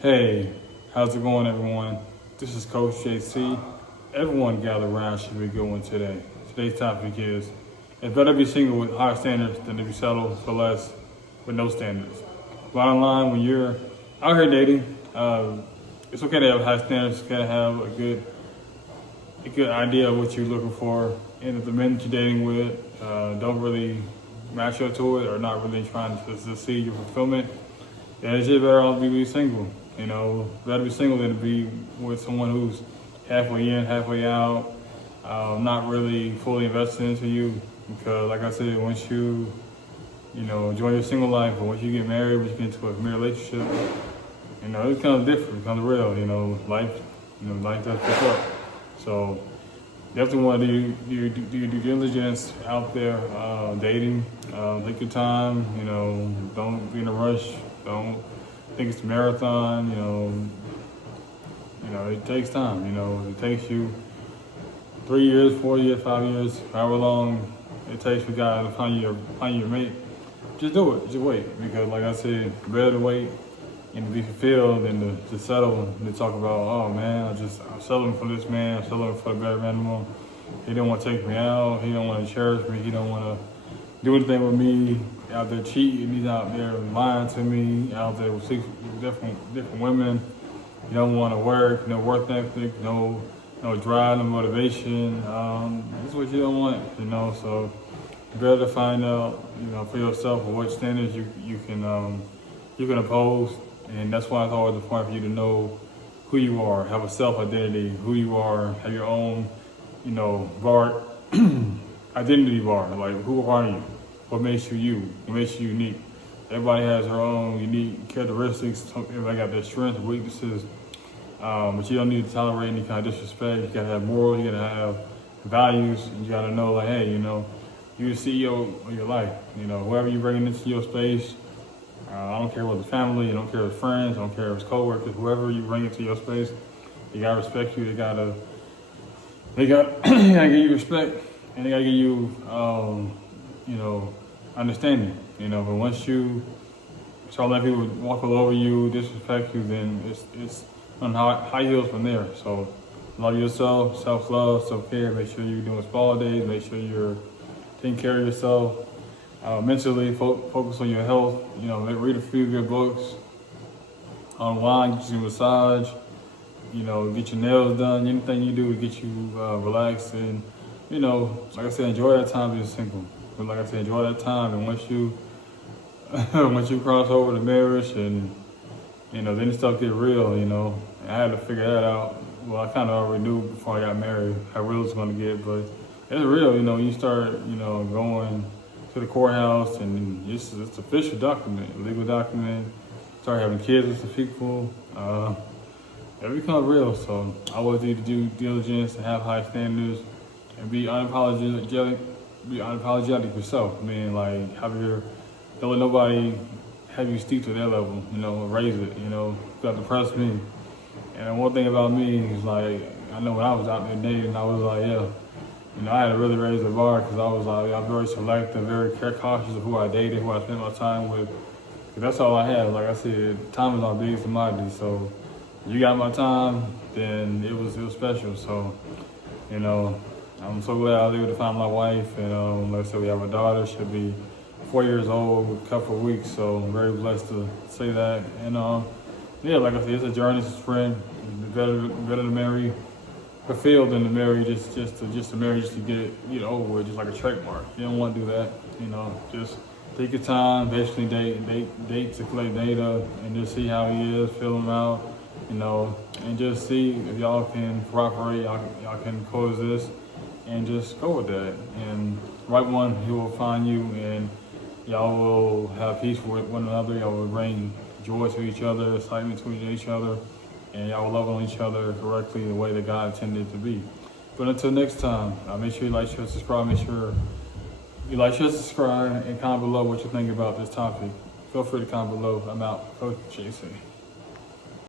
Hey, how's it going, everyone? This is Coach JC. Everyone gather around should be a good one today. Today's topic is: it's better to be single with high standards than to be settled for less with no standards. Bottom line, when you're out here dating, it's okay to have high standards. You gotta have a good idea of what you're looking for, and if the men that you're dating with don't really match up to it or not really trying to see your fulfillment, then it's just better off to be single. You know, better be single than to be with someone who's halfway in, halfway out, not really fully invested into you. Because, like I said, once you enjoy your single life, or once you get married, once you get into a married relationship, it becomes different, it becomes real. Life does pick up. So definitely want to do your due diligence out there, dating. Take your time. Don't be in a rush. Don't think it's a marathon. It takes time. It takes you 3 years, 4 years, 5 years, however long it takes for God to find your mate. Just do it. Just wait, because like I said, better to wait and to be fulfilled than to settle and to talk about, oh man, I'm settling for this man, I'm settling for the better minimum. He don't want to take me out. He don't want to cherish me. He don't want to do anything with me. Out there cheating. He's out there lying to me. Out there with different women. You don't want to work. No work ethic. No drive. No motivation. That's what you don't want. So you better to find out, for yourself what standards you can oppose, and that's why it's always important for you to know who you are, have a self-identity, who you are, have your own, bar, identity bar. Like, who are you? What makes you you? What makes you unique? Everybody has their own unique characteristics. Everybody got their strengths, weaknesses, but you don't need to tolerate any kind of disrespect. You gotta have morals. You gotta have values. You gotta know, like, hey, you're the CEO of your life. Whoever you bring into your space. I don't care what the family. I don't care if it's friends. I don't care if it's coworkers. Whoever you bring into your space, they gotta respect you. They gotta give you respect, and they gotta give you, understanding. But once you start letting people walk all over you, disrespect you, then it's on high heels from there. So love yourself, self-love, self-care. Make sure you're doing spa days. Make sure you're taking care of yourself. Mentally, focus on your health. Read a few good books. Unwind, get you a massage. Get your nails done. Anything you do to get you relaxed, and like I said, enjoy that time being single. But like I said, enjoy that time, and once you cross over to marriage, and then stuff get real. I had to figure that out. Well, I kind of already knew before I got married how real it's going to get, but it's real. You start going to the courthouse, and it's official document, legal document. Start having kids with some people. It becomes real. So I always need to do diligence and have high standards and be unapologetic. Be unapologetic yourself. Don't let nobody have you steep to their level. Raise it. You got to press me. And one thing about me is, like, I know when I was out there dating, I was like, yeah. I had to really raise the bar, because I was like, I'm very selective, very cautious of who I dated, who I spent my time with. Because that's all I had. Like I said, time is my biggest commodity. So you got my time, then it was special. So, I'm so glad I was able to find my wife. And like I said, we have a daughter. She'll be 4 years old, a couple of weeks. So I'm very blessed to say that. And like I said, it's a journey, it's a sprint. It's better to marry fulfilled than to marry just to marry just to get it over with, just like a track mark. You don't want to do that. Just take your time, basically date to collect data, and just see how he is, fill him out, and just see if y'all can cooperate, y'all can coexist, and just go with that. And right one, he will find you, and y'all will have peace with one another. Y'all will bring joy to each other, excitement to each other, and y'all will love on each other correctly the way that God intended it to be. But until next time, make sure you like, share, subscribe. Make sure you like, share, subscribe, and comment below what you think about this topic. Feel free to comment below. I'm out. Coach JC.